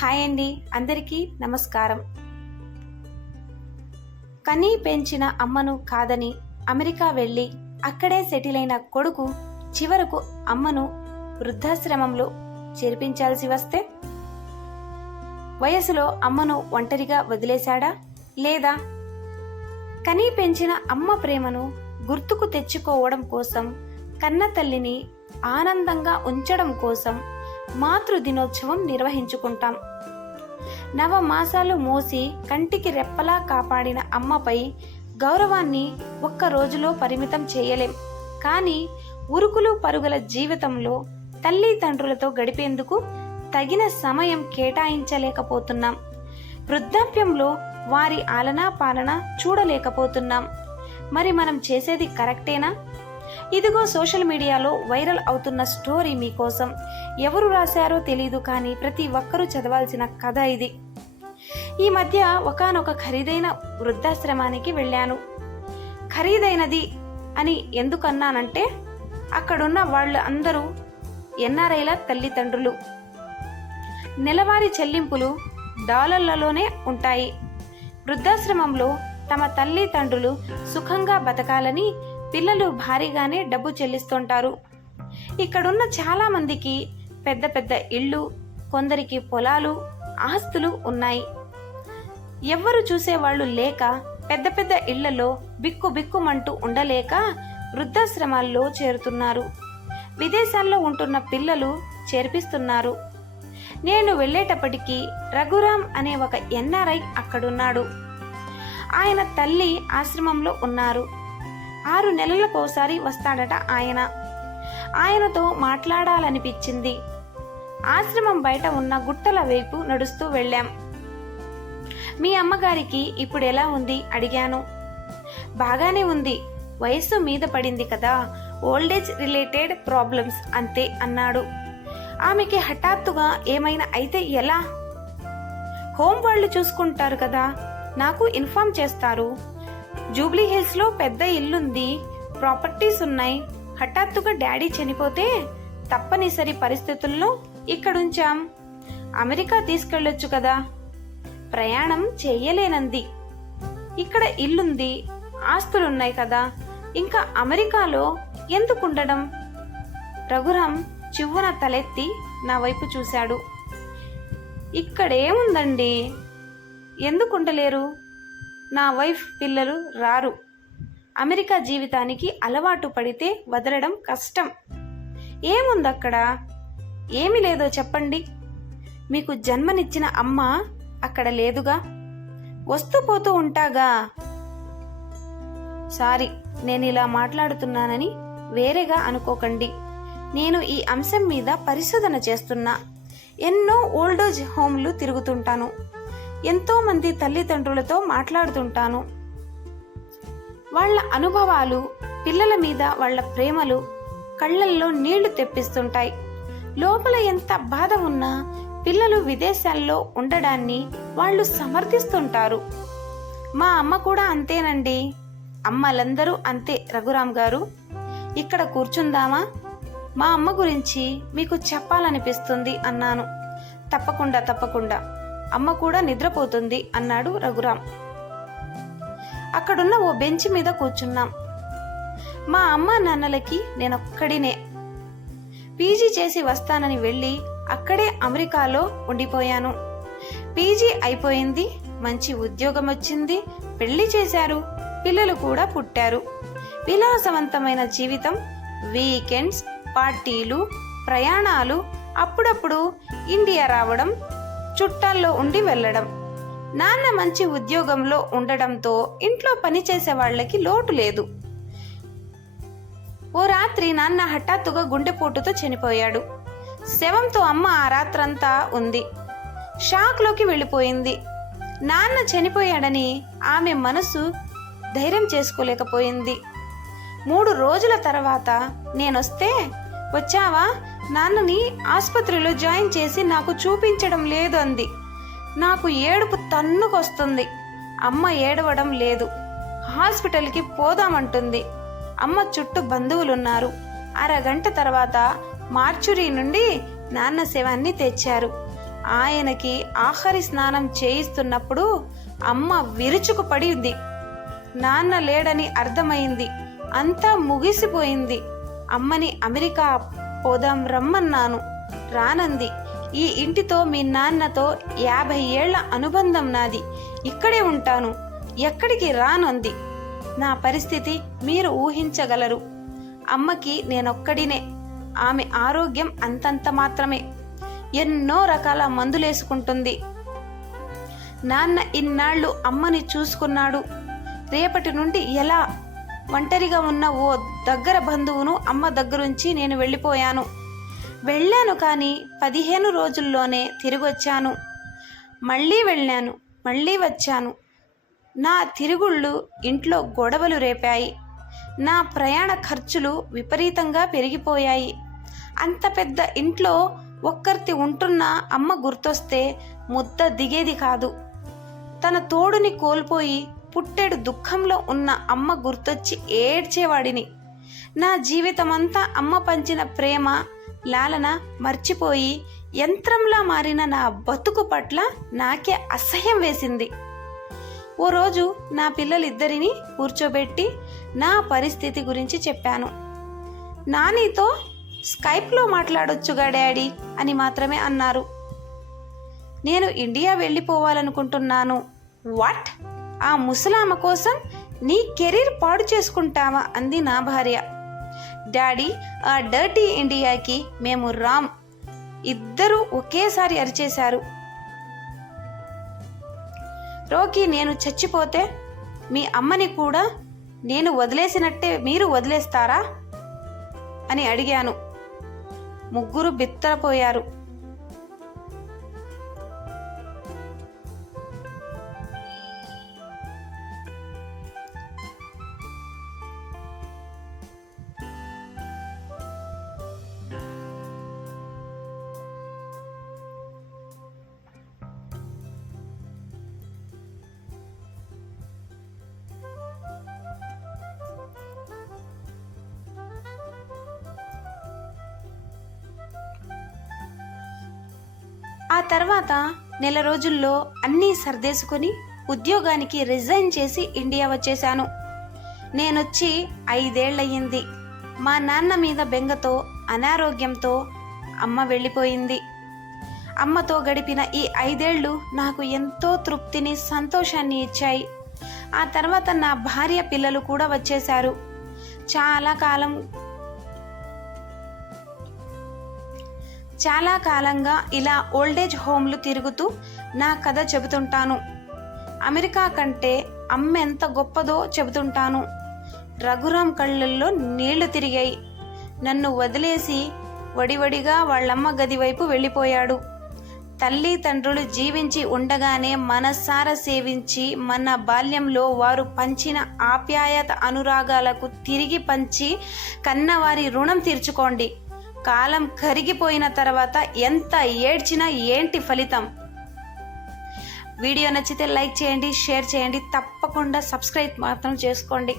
Hi అండి, అందరికీ నమస్కారం. కని పెంచిన అమ్మను కాదని అమెరికా వెళ్ళి అక్కడే సెటిల్ అయిన కొడుకు చివరకు అమ్మను వృద్ధాశ్రమంలో చేర్పించాల్సి వస్తే వయసులో అమ్మను ఒంటరిగా వదిలేశాడా లేదా కని పెంచిన అమ్మ ప్రేమను గుర్తుకు తెచ్చుకోవడం కోసం, కన్న తల్లిని ఆనందంగా ఉంచడం కోసం మాతృ దినోత్సవం నిర్వహించుకుంటాం. నవమాసాలు మోసి కంటికి రెప్పలా కాపాడిన అమ్మపై గౌరవాన్ని ఒక్క రోజులో పరిమితం చేయలేం. కానీ ఉరుకులు పరుగుల జీవితంలో తల్లిదండ్రులతో గడిపేందుకు తగిన సమయం కేటాయించలేకపోతున్నాం. వృద్ధాప్యంలో వారి ఆలనా పాలన చూడలేకపోతున్నాం. మరి మనం చేసేది కరెక్టేనా? ఇదిగో సోషల్ మీడియాలో వైరల్ అవుతున్న స్టోరీ మీకోసం. ఎవరు రాశారో తెలీదు, కానీ ప్రతి ఒక్కరూ చదవాల్సిన కథ ఇది. ఈ మధ్య ఒకానొక ఖరీదైన వృద్ధాశ్రమానికి వెళ్ళాను. ఖరీదైనది అని ఎందుకన్నానంటే అక్కడున్న వాళ్ళు అందరూ ఎన్ఆర్ఐల తల్లిదండ్రులు. నెలవారీ చెల్లింపులు డాలర్లలోనే ఉంటాయి. వృద్ధాశ్రమంలో తమ తల్లిదండ్రులు సుఖంగా బతకాలని పిల్లలు భారీగానే డబ్బు చెల్లిస్తుంటారు. ఇక్కడున్న చాలా మందికి పెద్ద పెద్ద ఇళ్ళు, కొందరికి పొలాలు, ఆస్తులు ఉన్నాయి. ఎవ్వరు చూసేవాళ్లు లేక పెద్ద పెద్ద ఇళ్లలో బిక్కుబిక్కుమంటూ ఉండలేక వృద్ధాశ్రమాల్లో చేరుతున్నారు. విదేశాల్లో ఉంటున్న పిల్లలు చేర్పిస్తున్నారు. నేను వెళ్ళేటప్పటికీ రఘురామ్ అనే ఒక ఎన్ఆర్ఐ అక్కడున్నాడు. ఆయన తల్లి ఆశ్రమంలో ఉన్నారు. 6 నెలలకోసారి వస్తాడట ఆయన. ఆయనతో మాట్లాడాలనిపించింది. ఆశ్రమం బయట ఉన్న గుట్టల వైపు నడుస్తూ వెళ్ళాం. మీ అమ్మగారికి ఇప్పుడు ఎలా ఉంది అడిగాను. బాగానే ఉంది, వయస్సు మీద పడింది కదా, ఓల్డేజ్ రిలేటెడ్ ప్రాబ్లమ్స్ అంతే అన్నాడు. ఆమెకి హఠాత్తుగా ఏమైనా అయితే ఎలా? హోమ్ వాళ్ళు చూసుకుంటారు కదా, నాకు ఇన్ఫార్మ్ చేస్తారు. జూబ్లీ హిల్స్ లో పెద్ద ఇల్లుంది, ప్రాపర్టీస్ ఉన్నాయి. హఠాత్తుగా డాడీ చనిపోతే తప్పనిసరి పరిస్థితుల్లో ఇక్కడుంచాం. అమెరికా తీసుకెళ్లొచ్చు కదా, ప్రయాణం చెయ్యలేనంది. ఇక్కడ ఇల్లుంది, ఆస్తులున్నాయి కదా, ఇంకా అమెరికాలో ఎందుకుండడం? రఘురామ్ చివ్వున తలెత్తి నా వైపు చూశాడు. ఇక్కడేముందండి, ఎందుకుండలేరు? నా వైఫ్ పిల్లలు రారు. అమెరికా జీవితానికి అలవాటు పడితే వదలడం కష్టం. ఏముందక్కడ? ఏమి లేదో చెప్పండి. మీకు జన్మనిచ్చిన అమ్మ అక్కడ లేదుగా, వస్తూ పోతూ ఉంటాగా. సారీ, నేను ఇలా మాట్లాడుతున్నానని వేరేగా అనుకోకండి. నేను ఈ అంశం మీద పరిశోధన చేస్తున్నా. ఎన్నో ఓల్డేజ్ హోమ్లు తిరుగుతుంటాను. ఎంతో మంది తల్లిదండ్రులతో మాట్లాడుతుంటాను. వాళ్ళ అనుభవాలు, పిల్లల మీద వాళ్ళ ప్రేమలు కళ్ళల్లో నీళ్లు తెప్పిస్తుంటాయి. లోపల ఎంత బాధ ఉన్నా పిల్లలు విదేశాల్లో ఉండడాన్ని వాళ్ళు సమర్థిస్తుంటారు. మా అమ్మ కూడా అంతేనండి. అమ్మలందరూ అంతే రఘురామ్ గారు. ఇక్కడ కూర్చుందామా? మా అమ్మ గురించి మీకు చెప్పాలనిపిస్తుంది అన్నాను. తప్పకుండా, అమ్మ కూడా నిద్రపోతుంది అన్నాడు రఘురామ్. అక్కడున్న ఓ బెంచ్ మీద కూర్చున్నాం. మా అమ్మ నాన్నలకి నేనొక్కడినే. పీజీ చేసి వస్తానని వెళ్ళి అక్కడే అమెరికాలో ఉండిపోయాను. పీజీ అయిపోయింది, మంచి ఉద్యోగం వచ్చింది, పెళ్లి చేశారు, పిల్లలు కూడా పుట్టారు. విలాసవంతమైన జీవితం, వీకెండ్స్, పార్టీలు, ప్రయాణాలు, అప్పుడప్పుడు ఇండియా రావడం, చుట్టాల్లో ఉండి వెళ్ళడం. నాన్న మంచి ఉద్యోగంలో ఉండడంతో ఇంట్లో పనిచేసే వాళ్ళకి లోటు లేదు. ఓ రాత్రి నాన్న హఠాత్తుగా గుండెపోటుతో చనిపోయాడు. శవంతో అమ్మ ఆ రాత్రంతా ఉంది. షాక్లోకి వెళ్ళిపోయింది. నాన్న చనిపోయాడని ఆమె మనసు ధైర్యం చేసుకోలేకపోయింది. 3 రోజుల తర్వాత నేనొస్తే, వచ్చావా, నాన్నని ఆసుపత్రిలో జాయిన్ చేసి నాకు చూపించడం లేదు అంది. నాకు ఏడుపు తన్నుకొస్తుంది. అమ్మ ఏడవడం లేదు. హాస్పిటల్కి పోదామంటుంది. అమ్మ చుట్టూ బంధువులున్నారు. అరగంట తర్వాత మార్చురీ నుండి నాన్న శవాన్ని తెచ్చారు. ఆయనకి ఆఖరి స్నానం చేయిస్తున్నప్పుడు అమ్మ విరుచుకు పడింది. నాన్న లేడని అర్థమైంది. అంతా ముగిసిపోయింది. అమ్మని అమెరికా పోదాం రమ్మన్నాను. రానంది. ఈ ఇంటితో మీ నాన్నతో 50 ఏళ్ల అనుబంధం నాది. ఇక్కడే ఉంటాను, ఎక్కడికి రానంది. నా పరిస్థితి మీరు ఊహించగలరు. అమ్మకి నేనొక్కడినే. ఆమె ఆరోగ్యం అంతంత మాత్రమే. ఎన్నో రకాల మందులేసుకుంటుంది. నాన్న ఇన్నాళ్ళు అమ్మని చూసుకున్నాడు. రేపటి నుండి ఎలా? ఒంటరిగా ఉన్న ఓ దగ్గర బంధువును అమ్మ దగ్గరుంచి నేను వెళ్ళాను కానీ 15 రోజుల్లోనే తిరిగొచ్చాను. మళ్ళీ వెళ్ళాను, మళ్ళీ వచ్చాను. నా తిరుగుళ్ళు ఇంట్లో గొడవలు రేపాయి. నా ప్రయాణ ఖర్చులు విపరీతంగా పెరిగిపోయాయి. అంత పెద్ద ఇంట్లో ఒక్కరితి ఉంటున్న అమ్మ గుర్తొస్తే ముద్ద దిగేది కాదు. తన తోడుని కోల్పోయి పుట్టెడు దుఃఖంలో ఉన్న అమ్మ గుర్తొచ్చి ఏడ్చేవాడిని. నా జీవితమంతా అమ్మ పంచిన ప్రేమ లాలన మర్చిపోయి యంత్రంలా మారిన నా బతుకు పట్ల నాకే అసహ్యం వేసింది. ఓ రోజు నా పిల్లలిద్దరినీ కూర్చోబెట్టి నా పరిస్థితి గురించి చెప్పాను. నానితో స్కైప్లో మాట్లాడొచ్చుగా డాడీ అని మాత్రమే అన్నారు. నేను ఇండియా వెళ్ళిపోవాలనుకుంటున్నాను. వాట్? ఆ ముసలామ కోసం నీ కెరీర్ పాడు చేసుకుంటావా అంది నా భార్య. డాడీ, ఆ డర్టీ ఇండియాకి మేము రామ్. ఇద్దరూ ఒకేసారి అరిచేశారు. రోకి, నేను చచ్చిపోతే మీ అమ్మని కూడా నేను వదిలేసినట్టే మీరు వదిలేస్తారా అని అడిగాను. ముగ్గురు బిత్తరపోయారు. ఆ తర్వాత నెల రోజుల్లో అన్నీ సర్దేసుకుని ఉద్యోగానికి రిజైన్ చేసి ఇండియా వచ్చేశాను. నేనొచ్చి 5 ఏళ్లయ్యింది. మా నాన్న మీద బెంగతో, అనారోగ్యంతో అమ్మ వెళ్ళిపోయింది. అమ్మతో గడిపిన ఈ 5 ఏళ్ళు నాకు ఎంతో తృప్తిని, సంతోషాన్ని ఇచ్చాయి. ఆ తర్వాత నా భార్య, పిల్లలు కూడా వచ్చేశారు. చాలా కాలంగా ఇలా ఓల్డేజ్ హోమ్లు తిరుగుతూ నా కథ చెబుతుంటాను. అమెరికా కంటే అమ్మ ఎంత గొప్పదో చెబుతుంటాను. రఘురామ్ కళ్ళల్లో నీళ్లు తిరిగాయి. నన్ను వదిలేసి వడివడిగా వాళ్ళమ్మ గది వైపు వెళ్ళిపోయాడు. తల్లి తండ్రులు జీవించి ఉండగానే మనసారా సేవించి మన బాల్యంలో వారు పంచిన ఆప్యాయత అనురాగాలకు తిరిగి పంచి కన్నవారి రుణం తీర్చుకోండి. కాలం కరిగిపోయిన తర్వాత ఎంత ఏడ్చినా ఏంటి ఫలితం? వీడియో నచ్చితే లైక్ చేయండి, షేర్ చేయండి, తప్పకుండా సబ్స్క్రైబ్ మాత్రం చేసుకోండి.